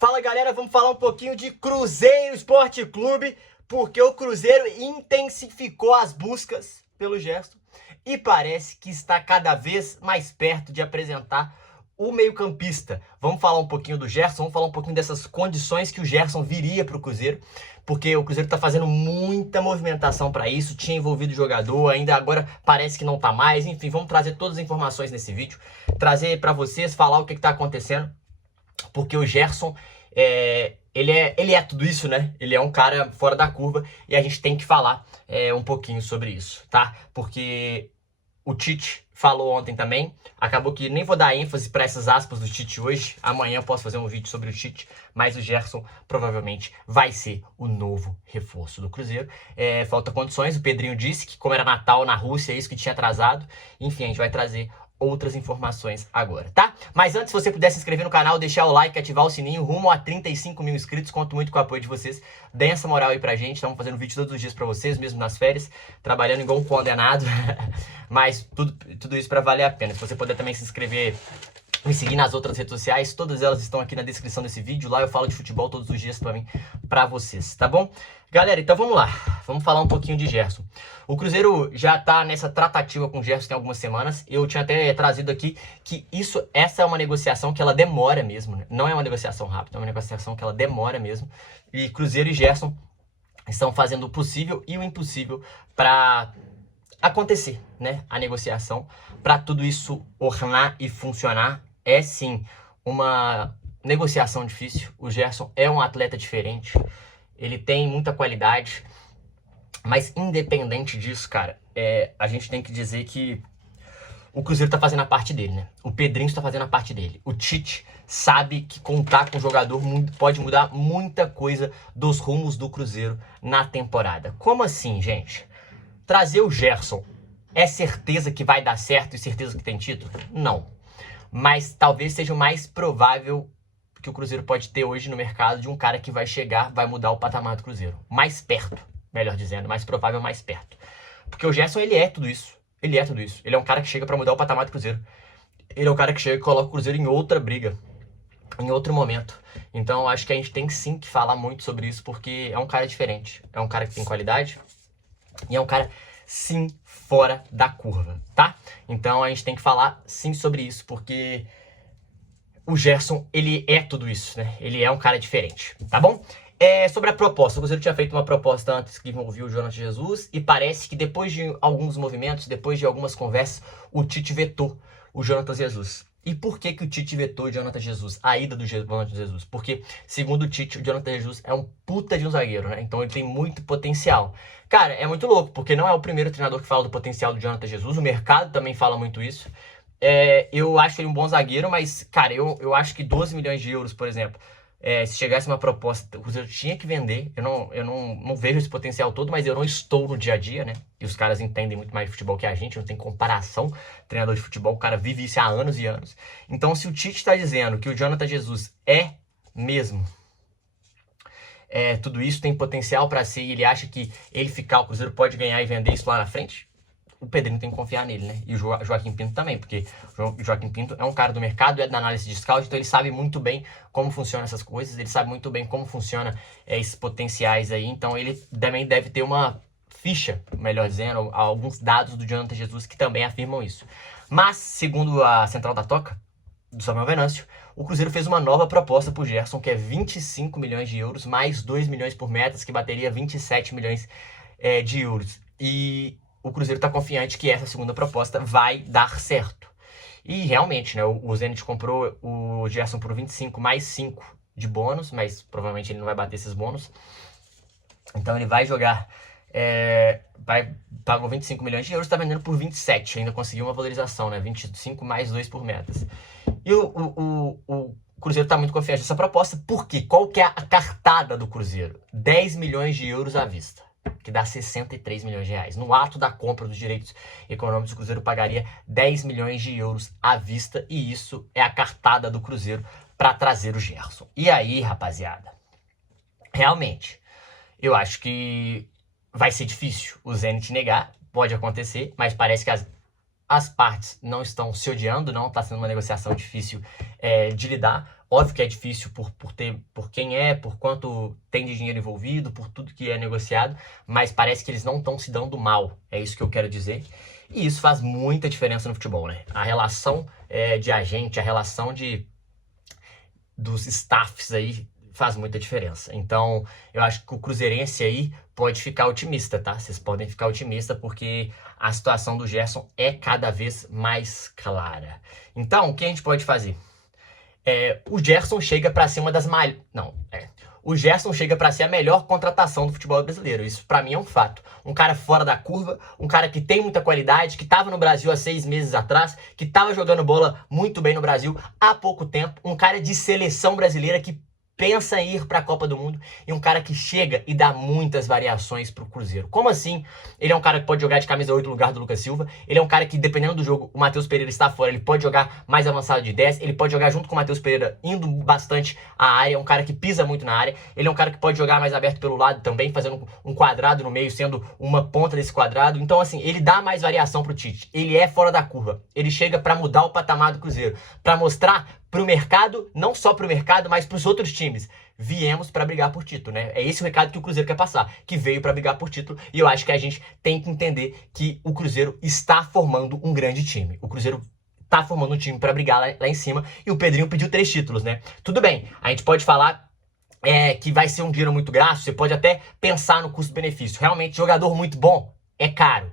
Fala galera, vamos falar um pouquinho de Cruzeiro Esporte Clube, porque o Cruzeiro intensificou as buscas pelo Gerson e parece que está cada vez mais perto de apresentar o meio-campista. Vamos falar um pouquinho do Gerson, vamos falar um pouquinho dessas condições que o Gerson viria para o Cruzeiro, porque o Cruzeiro está fazendo muita movimentação para isso, tinha envolvido o jogador, ainda agora parece que não está mais, enfim, vamos trazer todas as informações nesse vídeo, trazer para vocês, falar o que está acontecendo, porque o Gerson, ele é tudo isso, né? Ele é um cara fora da curva e a gente tem que falar um pouquinho sobre isso, tá? Porque o Tite falou ontem também, acabou que nem vou dar ênfase para essas aspas do Tite hoje, amanhã eu posso fazer um vídeo sobre o Tite, mas o Gerson provavelmente vai ser o novo reforço do Cruzeiro. Falta condições, o Pedrinho disse que como era Natal na Rússia, é isso que tinha atrasado, enfim, a gente vai trazer outras informações agora, tá? Mas antes, se você puder se inscrever no canal, deixar o like, ativar o sininho, rumo a 35 mil inscritos, conto muito com o apoio de vocês, deem essa moral aí pra gente, estamos fazendo vídeo todos os dias pra vocês, mesmo nas férias, trabalhando igual um condenado, mas tudo isso pra valer a pena. Se você puder também se inscrever, me seguir nas outras redes sociais, todas elas estão aqui na descrição desse vídeo, lá eu falo de futebol todos os dias também pra vocês, tá bom? Galera, então vamos lá, vamos falar um pouquinho de Gerson. O Cruzeiro já tá nessa tratativa com o Gerson tem algumas semanas, eu tinha até trazido aqui que essa é uma negociação que ela demora mesmo, né? Não é uma negociação rápida, é uma negociação que ela demora mesmo, e Cruzeiro e Gerson estão fazendo o possível e o impossível para acontecer, né? A negociação, para tudo isso ornar e funcionar. É sim uma negociação difícil, o Gerson é um atleta diferente, ele tem muita qualidade, mas independente disso, cara, a gente tem que dizer que o Cruzeiro tá fazendo a parte dele, né? O Pedrinho está fazendo a parte dele. O Tite sabe que contar com o jogador pode mudar muita coisa dos rumos do Cruzeiro na temporada. Como assim, gente? Trazer o Gerson é certeza que vai dar certo e certeza que tem título? Não. Mas talvez seja o mais provável que o Cruzeiro pode ter hoje no mercado de um cara que vai chegar, vai mudar o patamar do Cruzeiro. Mais perto, melhor dizendo, mais provável, mais perto. Porque o Gerson, ele é tudo isso. Ele é tudo isso. Ele é um cara que chega pra mudar o patamar do Cruzeiro. Ele é um cara que chega e coloca o Cruzeiro em outra briga, em outro momento. Então, acho que a gente tem sim que falar muito sobre isso, porque é um cara diferente. É um cara que tem qualidade e é um cara, sim, fora da curva, tá? Então, a gente tem que falar sim sobre isso, porque o Gerson, ele é tudo isso, né? Ele é um cara diferente, tá bom? Sobre a proposta, o Cruzeiro tinha feito uma proposta antes que envolvia o Jonathan Jesus e parece que depois de alguns movimentos, depois de algumas conversas, o Tite vetou o Jonathan Jesus. E por que o Tite vetou o Jonathan Jesus? A ida do Jonathan Jesus? Porque, segundo o Tite, o Jonathan Jesus é um puta de um zagueiro, né? Então ele tem muito potencial. Cara, é muito louco, porque não é o primeiro treinador que fala do potencial do Jonathan Jesus, o mercado também fala muito isso. Eu acho ele um bom zagueiro, mas, cara, eu acho que 12 milhões de euros, por exemplo, se chegasse uma proposta, o Cruzeiro tinha que vender. Eu não vejo esse potencial todo, mas eu não estou no dia a dia, né? E os caras entendem muito mais de futebol que a gente, não tem comparação. Treinador de futebol, o cara vive isso há anos e anos. Então, se o Tite está dizendo que o Jonathan Jesus é mesmo tudo isso, tem potencial para ser, e ele acha que ele ficar, o Cruzeiro pode ganhar e vender isso lá na frente, o Pedrinho tem que confiar nele, né? E o Joaquim Pinto também, porque o Joaquim Pinto é um cara do mercado, é da análise de scout, então ele sabe muito bem como funcionam essas coisas, ele sabe muito bem como funciona esses potenciais aí, então ele também deve ter uma ficha, melhor dizendo, alguns dados do Jonathan Jesus que também afirmam isso. Mas, segundo a Central da Toca, do Samuel Venâncio, o Cruzeiro fez uma nova proposta pro Gerson, que é 25 milhões de euros, mais 2 milhões por metas, que bateria 27 milhões de euros. E o Cruzeiro está confiante que essa segunda proposta vai dar certo. E realmente, né, o Zenit comprou o Gerson por 25 mais 5 de bônus, mas provavelmente ele não vai bater esses bônus. Então ele vai jogar, pagou 25 milhões de euros, está vendendo por 27, ainda conseguiu uma valorização, né, 25 mais 2 por metas. E o Cruzeiro está muito confiante nessa proposta, porque qual que é a cartada do Cruzeiro? 10 milhões de euros à vista, que dá 63 milhões de reais. No ato da compra dos direitos econômicos, o Cruzeiro pagaria 10 milhões de euros à vista, e isso é a cartada do Cruzeiro para trazer o Gerson. E aí, rapaziada, realmente, eu acho que vai ser difícil o Zenit negar, pode acontecer, mas parece que as partes não estão se odiando, não está sendo uma negociação difícil de lidar. Óbvio que é difícil por quem é, por quanto tem de dinheiro envolvido, por tudo que é negociado, mas parece que eles não estão se dando mal, é isso que eu quero dizer. E isso faz muita diferença no futebol, né? A relação de agente, a relação dos staffs aí faz muita diferença. Então, eu acho que o cruzeirense aí pode ficar otimista, tá? Vocês podem ficar otimista porque a situação do Gerson é cada vez mais clara. Então, o que a gente pode fazer? O Gerson chega para ser uma das o Gerson chega para ser a melhor contratação do futebol brasileiro. Isso para mim é um fato. Um cara fora da curva, um cara que tem muita qualidade, que estava no Brasil há 6 meses atrás, que estava jogando bola muito bem no Brasil há pouco tempo, um cara de seleção brasileira que pensa em ir para a Copa do Mundo e um cara que chega e dá muitas variações pro Cruzeiro. Como assim? Ele é um cara que pode jogar de camisa 8 no lugar do Lucas Silva. Ele é um cara que, dependendo do jogo, o Matheus Pereira está fora, ele pode jogar mais avançado de 10, ele pode jogar junto com o Matheus Pereira, indo bastante à área, é um cara que pisa muito na área. Ele é um cara que pode jogar mais aberto pelo lado também, fazendo um quadrado no meio, sendo uma ponta desse quadrado. Então, assim, ele dá mais variação pro Tite. Ele é fora da curva. Ele chega para mudar o patamar do Cruzeiro, para mostrar pro mercado, não só pro mercado, mas pros outros times. Viemos para brigar por título, né? É esse o recado que o Cruzeiro quer passar, que veio para brigar por título, e eu acho que a gente tem que entender que o Cruzeiro está formando um grande time. O Cruzeiro tá formando um time para brigar lá em cima, e o Pedrinho pediu 3 títulos, né? Tudo bem, a gente pode falar que vai ser um dinheiro muito gasto, você pode até pensar no custo-benefício. Realmente, jogador muito bom é caro.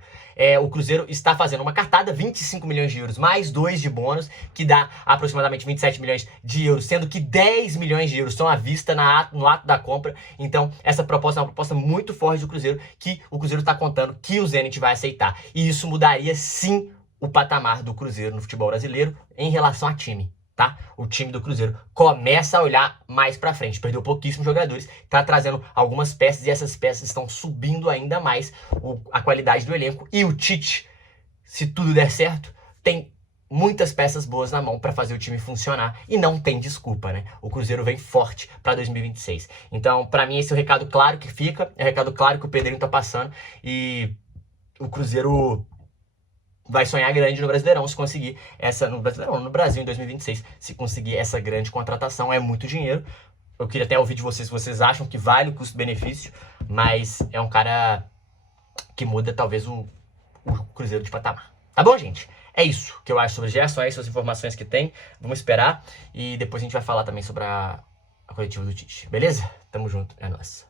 O Cruzeiro está fazendo uma cartada, 25 milhões de euros, mais 2 de bônus, que dá aproximadamente 27 milhões de euros, sendo que 10 milhões de euros são à vista no ato da compra. Então, essa proposta é uma proposta muito forte do Cruzeiro, que o Cruzeiro está contando que o Zenit vai aceitar. E isso mudaria, sim, o patamar do Cruzeiro no futebol brasileiro em relação a time. Tá? O time do Cruzeiro começa a olhar mais pra frente. Perdeu pouquíssimos jogadores, tá trazendo algumas peças e essas peças estão subindo ainda mais a qualidade do elenco. E o Tite, se tudo der certo, tem muitas peças boas na mão para fazer o time funcionar e não tem desculpa, né? O Cruzeiro vem forte para 2026. Então, para mim, esse é o recado claro que fica, é o recado claro que o Pedrinho tá passando e o Cruzeiro vai sonhar grande no Brasileirão se conseguir no Brasil em 2026, se conseguir essa grande contratação. É muito dinheiro. Eu queria até ouvir de vocês se vocês acham que vale o custo-benefício, mas é um cara que muda talvez o Cruzeiro de patamar. Tá bom, gente? É isso que eu acho sobre o Gerson, é essas informações que tem. Vamos esperar e depois a gente vai falar também sobre a coletiva do Tite. Beleza? Tamo junto, é nóis.